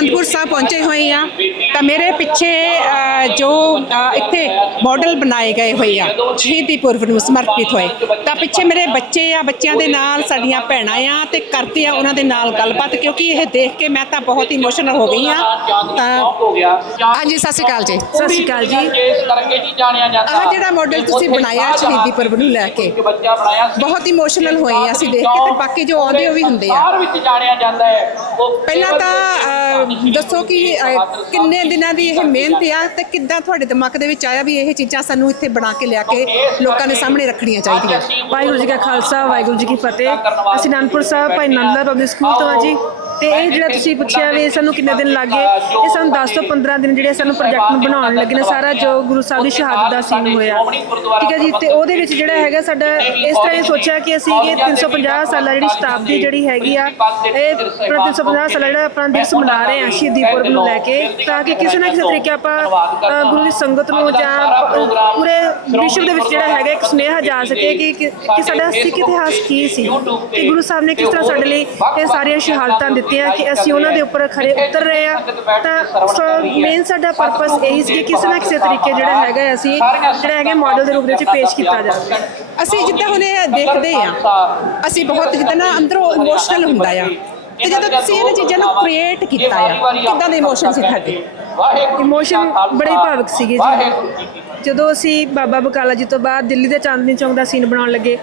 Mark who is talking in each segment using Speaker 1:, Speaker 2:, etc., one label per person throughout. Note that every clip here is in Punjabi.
Speaker 1: ਅਨੰਦਪੁਰ ਸਾਹਿਬ ਪਹੁੰਚੇ ਹੋਏ ਆ ਤਾਂ ਮੇਰੇ ਪਿੱਛੇ ਜੋ ਇੱਥੇ ਮਾਡਲ ਬਣਾਏ ਗਏ ਹੋਏ ਆ ਸ਼ਹੀਦੀ ਪੁਰਬ ਨੂੰ ਸਮਰਪਿਤ ਹੋਏ। ਤਾਂ ਪਿੱਛੇ ਮੇਰੇ ਬੱਚੇ ਆ ਬੱਚਿਆਂ ਦੇ ਨਾਲ ਸਾਡੀਆਂ ਭੈਣਾਂ ਆ ਤੇ ਕਰਤੇ ਆ ਉਹਨਾਂ ਦੇ ਨਾਲ ਗੱਲਬਾਤ ਕਿਉਂਕਿ ਇਹ ਦੇਖ ਕੇ ਮੈਂ ਤਾਂ ਬਹੁਤ ਇਮੋਸ਼ਨਲ ਹੋ ਗਈ ਆ। ਤਾਂ ਹਾਂਜੀ ਸਤਿ ਸ਼੍ਰੀ ਅਕਾਲ ਜੀ।
Speaker 2: ਸਤਿ ਸ਼੍ਰੀ ਅਕਾਲ ਜੀ।
Speaker 1: ਆਹ ਜਿਹੜਾ ਮਾਡਲ ਤੁਸੀਂ ਬਣਾਇਆ ਸ਼ਹੀਦੀ ਪੁਰਬ ਨੂੰ ਲੈ ਕੇ ਬਹੁਤ ਇਮੋਸ਼ਨਲ ਹੋਏ ਆ ਅਸੀਂ ਦੇਖ ਕੇ ਤੇ ਬਾਕੀ ਜੋ ਆਡੀਓ ਵੀ ਹੁੰਦੇ ਆ।
Speaker 3: ਬਾਹਰ ਵਿੱਚ ਜਾਣਿਆ ਜਾਂਦਾ ਹੈ। ਉਹ
Speaker 1: ਪਹਿਲਾਂ ਤਾਂ ਦੱਸੋ ਕਿ ਅਹ, ਕਿੰਨੇ ਦਿਨਾਂ ਦੀ ਇਹ ਮਿਹਨਤ ਆ ਤੇ ਕਿੱਦਾਂ ਤੁਹਾਡੇ ਦਿਮਾਗ ਦੇ ਵਿੱਚ ਆਇਆ ਵੀ ਇਹ ਚੀਜ਼ਾਂ ਸਾਨੂੰ ਇੱਥੇ ਬਣਾ ਕੇ ਲਿਆ ਕੇ ਲੋਕਾਂ ਦੇ ਸਾਹਮਣੇ ਰੱਖਣੀਆਂ ਚਾਹੀਦੀਆਂ?
Speaker 2: ਵਾਹਿਗੁਰੂ ਜੀ ਕਾ ਖਾਲਸਾ ਵਾਹਿਗੁਰੂ ਜੀ ਕੀ ਫਤਿਹ। ਅਸੀਂ ਅਨੰਦਪੁਰ ਸਾਹਿਬ ਭਾਈ ਨੰਦ ਪਬਲਿਕ ਸਕੂਲ ਤੋਂ ਆ ਜੀ। ਤੇ ਇਹ ਜਿਹੜਾ ਤੁਸੀਂ ਪੁੱਛਿਆ ਵੀ ਸਾਨੂੰ ਕਿੰਨੇ ਦਿਨ ਲੱਗੇ ਇਹ ਸਾਨੂੰ 10 ਤੋਂ 15 ਦਿਨ ਜਿਹੜੇ ਸਾਨੂੰ ਪ੍ਰੋਜੈਕਟ ਨੂੰ ਬਣਾਉਣ ਲੱਗੇ ਨੇ, ਸਾਰਾ ਜੋ ਗੁਰੂ ਸਾਹਿਬ ਦੀ ਸ਼ਹਾਦਤ ਦਾ ਸੀਨ ਹੋਇਆ। ਠੀਕ ਹੈ ਜੀ, ਤੇ ਉਹਦੇ ਵਿੱਚ ਜਿਹੜਾ ਹੈਗਾ ਸਾਡਾ ਇਸ ਤਰ੍ਹਾਂ ਇਹ ਸੋਚਿਆ ਕਿ ਅਸੀਂ ਇਹ 350 ਸਾਲਾ ਜਿਹੜੀ ਸ਼ਤਾਬਦੀ ਜਿਹੜੀ ਹੈਗੀ ਆ, ਇਹ ਆਪਣਾ 350 ਸਾਲਾ ਜਿਹੜਾ ਆਪਣਾ ਦਿਵਸ ਮਨਾ ਰਹੇ ਆ ਸ਼ਹੀਦੀ ਪੁਰਬ ਨੂੰ ਲੈ ਕੇ, ਤਾਂ ਕਿ ਕਿਸੇ ਨਾ ਕਿਸੇ ਤਰੀਕੇ ਆਪਾਂ ਗੁਰੂ ਦੀ ਸੰਗਤ ਨੂੰ ਜਾਂ ਪੂਰੇ ਵਿਸ਼ਵ ਦੇ ਵਿੱਚ ਜਿਹੜਾ ਹੈਗਾ ਇੱਕ ਸੁਨੇਹਾ ਜਾ ਸਕੇ ਕਿ ਕਿ ਸਾਡਾ ਸਿੱਖ ਇਤਿਹਾਸ ਕੀ ਸੀ ਤੇ ਗੁਰੂ ਸਾਹਿਬ ਨੇ ਕਿਸ ਤਰ੍ਹਾਂ ਸਾਡੇ ਲਈ ਇਹ ਸਾਰੀਆਂ ਸ਼ਹਾਦਤਾਂ ਦਿੱਤੀਆਂ। ਕਿ ਅਸੀਂ ਉਹਨਾਂ ਦੇ ਉੱਪਰ ਖਰੇ ਉਤਰ ਰਹੇ ਆ ਤਾਂ ਮੇਨ ਸਾਡਾ ਪਰਪਸ ਇਹੀ ਸੀ ਕਿ ਕਿਸੇ ਨਾ ਕਿਸੇ ਤਰੀਕੇ ਜਿਹੜਾ ਹੈਗਾ ਅਸੀਂ ਜਿਹੜਾ ਹੈਗਾ ਮਾਡਲ ਦੇ ਰੂਪ ਦੇ ਵਿੱਚ ਪੇਸ਼ ਕੀਤਾ ਜਾਵੇ।
Speaker 1: ਅਸੀਂ ਜਿੱਦਾਂ ਹੁਣ ਇਹ ਦੇਖਦੇ ਆ ਅਸੀਂ ਬਹੁਤ ਜਿੱਦਾਂ ਨਾ ਅੰਦਰੋਂ ਇਮੋਸ਼ਨਲ ਹੁੰਦਾ ਆ। ਤੇ ਜਦੋਂ ਤੁਸੀਂ ਇਹਨਾਂ ਚੀਜ਼ਾਂ ਨੂੰ ਕ੍ਰੀਏਟ ਕੀਤਾ ਆ ਕਿੱਦਾਂ ਦੇ ਇਮੋਸ਼ਨ ਸੀ ਤੁਹਾਡੇ?
Speaker 2: ਇਮੋਸ਼ਨ ਬੜੇ ਭਾਵਕ ਸੀਗੇ ਜੀ। ਜਦੋਂ ਅਸੀਂ ਬਾਬਾ ਬਕਾਲਾ ਜੀ ਤੋਂ ਬਾਅਦ ਦਿੱਲੀ ਦੇ ਚਾਂਦਨੀ ਚੌਂਕ ਦਾ ਸੀਨ ਬਣਾਉਣ ਲੱਗੇ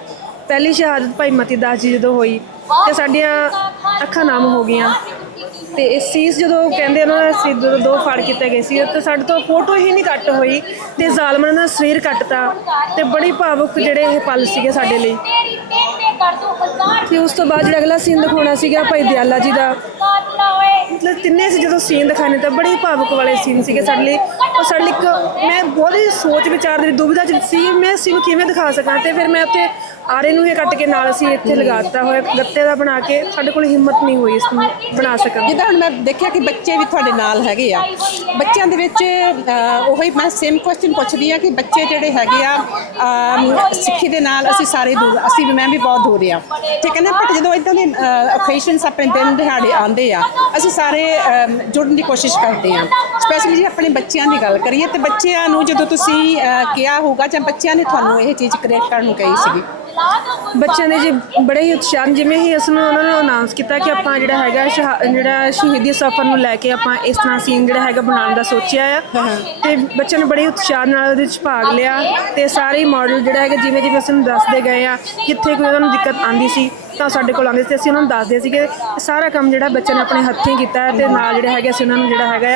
Speaker 2: ਪਹਿਲੀ ਸ਼ਹਾਦਤ ਭਾਈ ਮਤੀ ਦਾਸ ਜੀ ਜਦੋਂ ਹੋਈ ਤੇ ਸਾਡੀਆਂ ਅੱਖਾਂ ਨਾਮ ਹੋ ਗਈਆਂ। ਤੇ ਇਹ ਸੀਸ ਜਦੋਂ ਕਹਿੰਦੇ ਉਹਨਾਂ ਦਾ ਸੀ ਜਦੋਂ ਦੋ ਫੜ ਕੀਤੇ ਗਏ ਸੀ ਤੇ ਸਾਡੇ ਤੋਂ ਫੋਟੋ ਹੀ ਨਹੀਂ ਕੱਟ ਹੋਈ ਤੇ ਜ਼ਾਲਮਾਂ ਦਾ ਸਰੀਰ ਕੱਟਤਾ ਤੇ ਬੜੀ ਭਾਵੁਕ ਜਿਹੜੇ ਇਹ ਪਲ ਸੀਗੇ ਸਾਡੇ ਲਈ। ਤੇ ਉਸ ਤੋਂ ਬਾਅਦ ਜਿਹੜਾ ਅਗਲਾ ਸੀਨ ਦਿਖਾਉਣਾ ਸੀਗਾ ਭਾਈ ਦਿਆਲਾ ਜੀ ਦਾ। ਮਤਲਬ ਤਿੰਨੇ ਸੀ ਜਦੋਂ ਸੀਨ ਦਿਖਾਣੇ ਤਾਂ ਬੜੇ ਭਾਵੁਕ ਵਾਲੇ ਸੀਨ ਸੀਗੇ ਸਾਡੇ ਲਈ। ਉਹ ਸਾਡੇ ਲਈ ਇੱਕ ਮੈਂ ਬਹੁਤ ਹੀ ਸੋਚ ਵਿਚਾਰ ਦੇ ਦੁਬਿਧਾ ਚ ਸੀ ਮੈਂ ਸੀਨ ਕਿਵੇਂ ਦਿਖਾ ਸਕਾਂ ਤੇ ਫਿਰ ਮੈਂ ਉੱਥੇ ਆਰੇ ਨੂੰ ਇਹ ਕੱਟ ਕੇ ਨਾਲ ਅਸੀਂ ਇੱਥੇ ਲਗਾ ਦਿੱਤਾ ਹੋਇਆ ਗੱਤੇ ਦਾ ਬਣਾ ਕੇ। ਸਾਡੇ ਕੋਲ ਹਿੰਮਤ ਨਹੀਂ ਹੋਈ ਇਸ ਨੂੰ ਬਣਾ ਸਕਣ ਦੀ।
Speaker 1: ਜਿੱਦਾਂ ਹੁਣ ਮੈਂ ਦੇਖਿਆ ਕਿ ਬੱਚੇ ਵੀ ਤੁਹਾਡੇ ਨਾਲ ਹੈਗੇ ਆ। ਬੱਚਿਆਂ ਦੇ ਵਿੱਚ ਅਹ, ਉਹੀ ਮੈਂ ਸੇਮ ਕੁਐਸਚਨ ਪੁੱਛਦੀ ਆ ਕਿ ਬੱਚੇ ਜਿਹੜੇ ਹੈਗੇ ਆ ਅਮ, ਸਿੱਖੀ ਦੇ ਨਾਲ ਅਸੀਂ ਸਾਰੇ ਦੂਰ ਅਸੀਂ ਵੀ ਮੈਂ ਵੀ ਬਹੁਤ ਹੋ ਰਿਹਾ। ਠੀਕ ਹੈ ਨਾ ਬਟ ਜਦੋਂ ਇਦਾਂ ਦੇ ਓਕੇਸ਼ਨਸ ਆਪਣੇ ਦਿਨ ਦਿਹਾੜੇ ਆਉਂਦੇ ਆ, ਅਸੀਂ ਸਾਰੇ ਜੁੜਨ ਦੀ ਕੋਸ਼ਿਸ਼ ਕਰਦੇ ਆ ਸਪੈਸ਼ਲੀ ਜੇ ਆਪਣੇ ਬੱਚਿਆਂ ਦੀ ਗੱਲ ਕਰੀਏ, ਤੇ ਬੱਚਿਆਂ ਨੂੰ ਜਦੋਂ ਤੁਸੀਂ ਕਿਹਾ ਹੋਊਗਾ ਜਾਂ ਬੱਚਿਆਂ ਨੇ ਤੁਹਾਨੂੰ ਇਹ ਚੀਜ਼ ਕ੍ਰੀਏਟ ਕਰਨ ਨੂੰ ਕਹੀ ਸੀਗੀ
Speaker 2: ਬੱਚਿਆਂ ਦੇ ਜੀ ਬੜੇ ਹੀ ਉਤਸ਼ਾਹ ਜਿਵੇਂ ਹੀ ਇਸ ਨੂੰ ਉਹਨਾਂ ਨੇ ਅਨਾਉਂਸ ਕੀਤਾ ਕਿ ਆਪਾਂ ਜਿਹੜਾ ਹੈਗਾ ਸ਼ਹਾ- ਜਿਹੜਾ ਸ਼ਹੀਦੀ ਸਫ਼ਰ ਨੂੰ ਲੈ ਕੇ ਆਪਾਂ ਇਸ ਤਰ੍ਹਾਂ ਸੀਨ ਜਿਹੜਾ ਹੈਗਾ ਬਣਾਉਣ ਦਾ ਸੋਚਿਆ ਆ। ਤੇ ਬੱਚਿਆਂ ਨੇ ਬੜੇ ਉਤਸ਼ਾਹ ਨਾਲ ਉਹਦੇ ਵਿੱਚ ਭਾਗ ਲਿਆ ਤੇ ਸਾਰੇ ਮਾਡਲ ਜਿਹੜਾ ਹੈਗਾ ਜਿਵੇਂ ਜਿਵੇਂ ਅਸੀਂ ਨੂੰ ਦੱਸਦੇ ਗਏ ਆ, ਕਿੱਥੇ ਕੋਈ ਉਹਨਾਂ ਨੂੰ ਦਿੱਕਤ ਆਂਦੀ ਸੀ। ਤਾਂ ਸਾਡੇ ਕੋਲ ਆਉਂਦੇ ਸੀ ਅਸੀਂ ਉਹਨਾਂ ਨੂੰ ਦੱਸਦੇ ਸੀਗੇ ਸਾਰਾ ਕੰਮ ਜਿਹੜਾ ਬੱਚਿਆਂ ਨੇ ਆਪਣੇ ਹੱਥੀਂ ਕੀਤਾ ਹੈ ਤੇ ਨਾਲ ਜਿਹੜਾ ਹੈਗਾ ਅਸੀਂ ਉਹਨਾਂ ਨੂੰ ਜਿਹੜਾ ਹੈਗਾ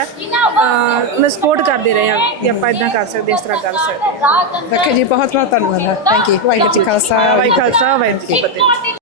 Speaker 2: ਆ ਮੈਂ ਸਪੋਰਟ ਕਰਦੇ ਰਹੇ ਆ ਕਿ ਆਪਾਂ ਇਦਾਂ ਕਰ ਸਕਦੇ ਇਸ ਤਰ੍ਹਾਂ ਕਰ ਸਕਦੇ ਹਾਂ।
Speaker 1: ਰੱਖੇ ਜੀ ਬਹੁਤ ਬਹੁਤ ਧੰਨਵਾਦ। Thank you Waheguru ji Khalsa
Speaker 2: Waheguru Khalsa Waheguru ji Fateh.